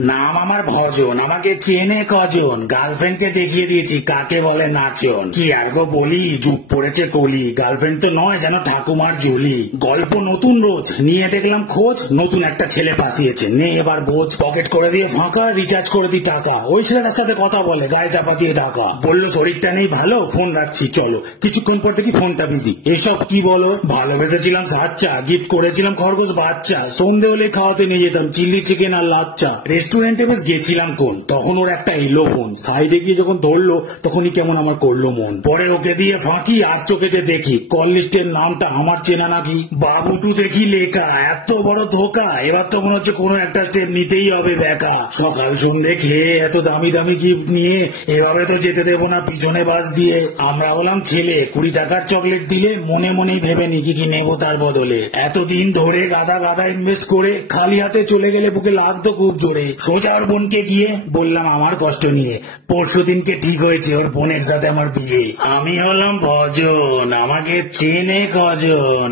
নাম আমার ভজন, আমাকে চেনে কজন, গার্লফ্রেন্ডকে দেখিয়ে দিয়েছি কাকে বলে নাচন। কি আর গো বলি, যুগ পড়েছে কলি, গার্লফ্রেন্ড তো নয় যেন ঠাকুমার ঝুলি। গল্প নতুন রোজ, নিয়ে দেখলাম খোঁজ, নতুন একটা ছেলে পাশিয়েছে, নে এবার বোঝ। পকেট করে দিয়ে ফাঁকা, রিচার্জ করে দি টাকা, ওই ছেলেটার সাথে কথা বলে গায়ে চাপা দিয়ে ডাকা। বললো শরীরটা নেই ভালো, ফোন রাখছি চলো, কিছুক্ষণ পর দেখি ফোনটা বিজি। এসব কি বলো, ভালোবেসেছিলাম সাচ্চা, গিফট করেছিলাম খরগোশ বাচ্চা, সন্ধে হলে খাওয়াতে নিয়ে যেতাম চিলি চিকেন আর লাচ্চা। রেস্টুরেন্টে বেশ গেছিলাম কোন, তখন ওর একটা এলো ফোন, সাইডে গিয়ে যখন ধরলো তখনই কেমন আমার করলো মন। পরে ওকে দিয়ে ফাঁকি, আর চোখেতে দেখি কল লিস্টের নামটা আমার চেনা নাকি। বাবুটু দেখি লেখা, এত বড় ধোকা, এবার তো মনে হচ্ছে কোনো একটা স্টেপ নিতেই হবে বেকা। সকাল সন্ধে খেয়ে এত দামি দামি গিফট নিয়ে এভাবে তো যেতে দেবো না পিছনে বাস দিয়ে। আমরা হলাম ছেলে, 20 টাকার চকলেট দিলে মনে মনেই ভেবে নি কি নেবো তার বদলে। এতদিন ধরে গাদা গাদা ইনভেস্ট করে খালি হাতে চলে গেলে বুকে লাগতো খুব জোরে। সোজা ওর বোনকে গিয়ে বললাম আমার কষ্ট নিয়ে, পরশু দিনকে ঠিক হয়েছে ওর বোনের সাথে আমার বিয়ে। আমি হলাম ভজন, আমাকে চেনে কজন।